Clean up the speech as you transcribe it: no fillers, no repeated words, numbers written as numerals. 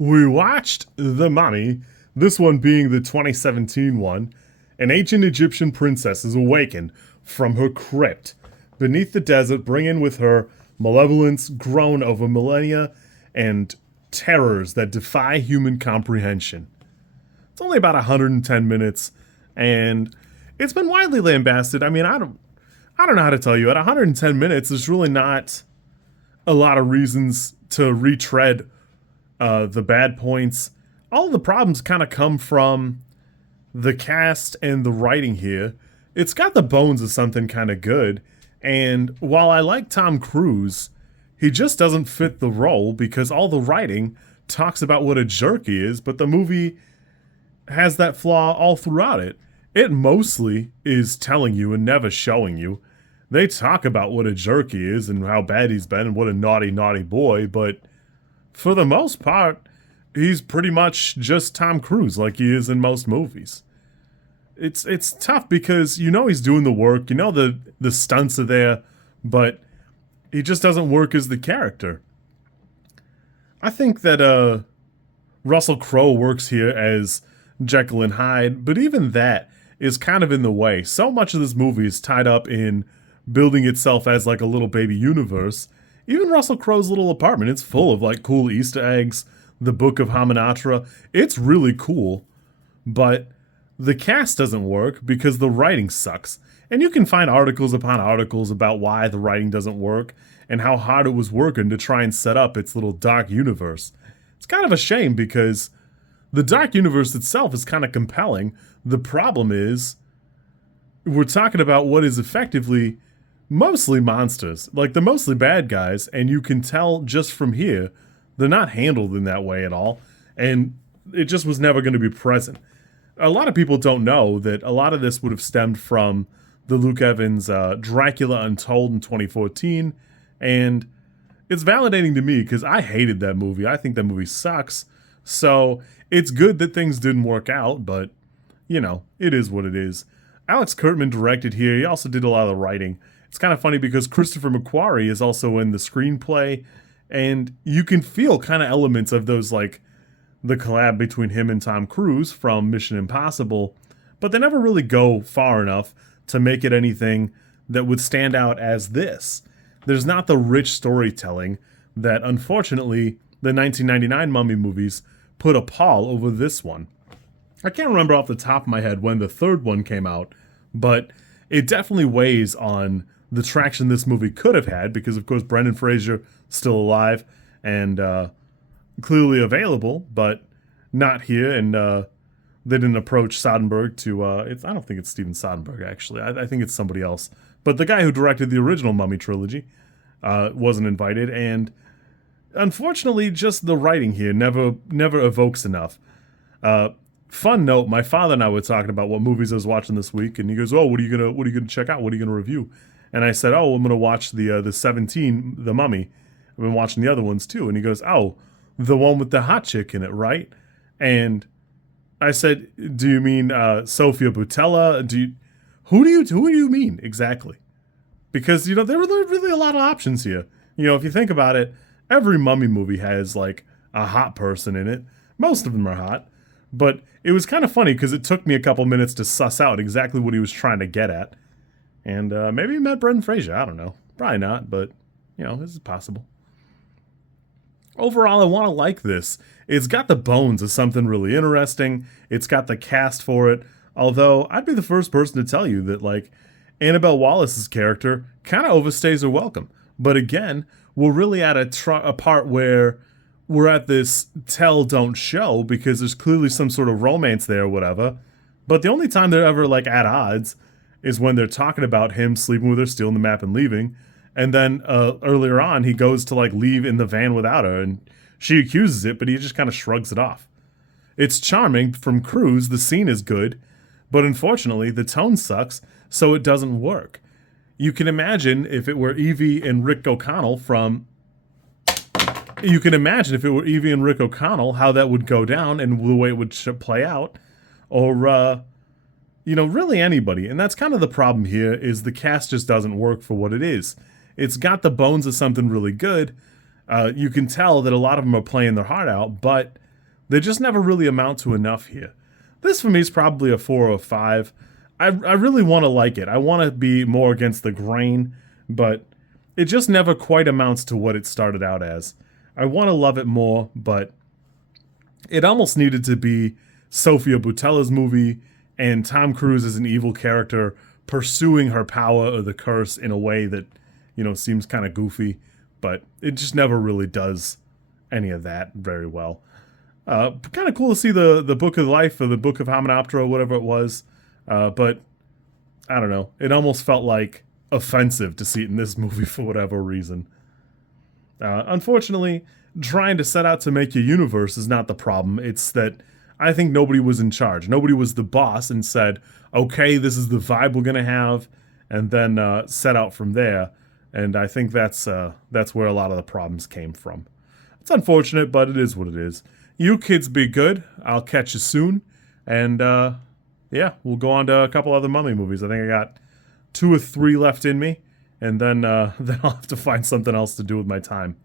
We watched The Mummy, this one being the 2017 one. An ancient Egyptian princess is awakened from her crypt beneath the desert, bringing with her malevolence grown over millennia and terrors that defy human comprehension. It's only about 110 minutes, and it's been widely lambasted. I mean, I don't know how to tell you. At 110 minutes, there's really not a lot of reasons to retread the bad points. All the problems kind of come from the cast and the writing here. It's got the bones of something kind of good. And while I like Tom Cruise, he just doesn't fit the role because all the writing talks about what a jerk he is, but the movie has that flaw all throughout it. It mostly is telling you and never showing you. They talk about what a jerk he is and how bad he's been and what a naughty, naughty boy, but for the most part, he's pretty much just Tom Cruise like he is in most movies. It's tough because you know he's doing the work, you know the stunts are there, but he just doesn't work as the character. I think that Russell Crowe works here as Jekyll and Hyde, but even that is kind of in the way. So much of this movie is tied up in building itself as like a little baby universe. Even Russell Crowe's little apartment, it's full of like cool Easter eggs, the Book of Hamunaptra. It's really cool, but the cast doesn't work because the writing sucks. And you can find articles upon articles about why the writing doesn't work and how hard it was working to try and set up its little dark universe. It's kind of a shame because the dark universe itself is kind of compelling. The problem is we're talking about what is effectively mostly monsters. Like, they're mostly bad guys, and you can tell just from here they're not handled in that way at all. And it just was never going to be present. A lot of people don't know that a lot of this would have stemmed from the Luke Evans Dracula Untold in 2014. And it's validating to me because I hated that movie. I think that movie sucks. So it's good that things didn't work out, but, you know, it is what it is. Alex Kurtzman directed here. He also did a lot of the writing. It's kind of funny because Christopher McQuarrie is also in the screenplay, and you can feel kind of elements of those, like, the collab between him and Tom Cruise from Mission Impossible, but they never really go far enough to make it anything that would stand out as this. There's not the rich storytelling that, unfortunately, the 1999 Mummy movies put a pall over this one. I can't remember off the top of my head when the third one came out, but it definitely weighs on the traction this movie could have had because, of course, Brendan Fraser still alive and clearly available, but not here, and they didn't approach Soderbergh to, I don't think it's Steven Soderbergh, actually. I think it's somebody else. But the guy who directed the original Mummy trilogy wasn't invited, and unfortunately, just the writing here never evokes enough. Fun note, my father and I were talking about what movies I was watching this week, and he goes, "Oh, what are you gonna check out? What are you gonna review?" And I said, "Oh, I'm gonna watch the 17, The Mummy. I've been watching the other ones too." And he goes, "Oh, the one with the hot chick in it, right?" And I said, "Do you mean Sofia Boutella? Who do you mean exactly?" Because, you know, there were really a lot of options here. You know, if you think about it, every Mummy movie has like a hot person in it. Most of them are hot. But it was kind of funny because it took me a couple minutes to suss out exactly what he was trying to get at. And maybe he met Brendan Fraser. I don't know. Probably not, but, you know, this is possible. Overall, I want to like this. It's got the bones of something really interesting. It's got the cast for it. Although, I'd be the first person to tell you that, like, Annabelle Wallis's character kind of overstays her welcome. But again, we're really at a part where we're at this tell, don't show, because there's clearly some sort of romance there or whatever. But the only time they're ever, like, at odds is when they're talking about him sleeping with her, stealing the map, and leaving. And then earlier on, he goes to, like, leave in the van without her, and she accuses it, but he just kind of shrugs it off. It's charming from Cruise. The scene is good, but unfortunately, the tone sucks, so it doesn't work. You can imagine if it were Evie and Rick O'Connell how that would go down and the way it would play out, or you know, really anybody. And that's kind of the problem here, is the cast just doesn't work for what it is. It's got the bones of something really good. You can tell that a lot of them are playing their heart out, but They just never really amount to enough here. This for me is probably a 4 or 5. I really want to like it. I want to be more against the grain, but it just never quite amounts to what it started out as. I want to love it more, but it almost needed to be Sofia Boutella's movie and Tom Cruise as an evil character pursuing her power or the curse in a way that, seems kind of goofy, but it just never really does any of that very well. Kind of cool to see the Book of Life or the Book of Hymenoptera, whatever it was, but I don't know. It almost felt like offensive to see it in this movie for whatever reason. Unfortunately, trying to set out to make a universe is not the problem. It's that I think nobody was in charge. Nobody was the boss and said, okay, this is the vibe we're going to have, and then set out from there. And I think that's where a lot of the problems came from. It's unfortunate, but it is what it is. You kids be good. I'll catch you soon. And yeah, we'll go on to a couple other mummy movies. I think I got 2 or 3 left in me. And then I'll have to find something else to do with my time.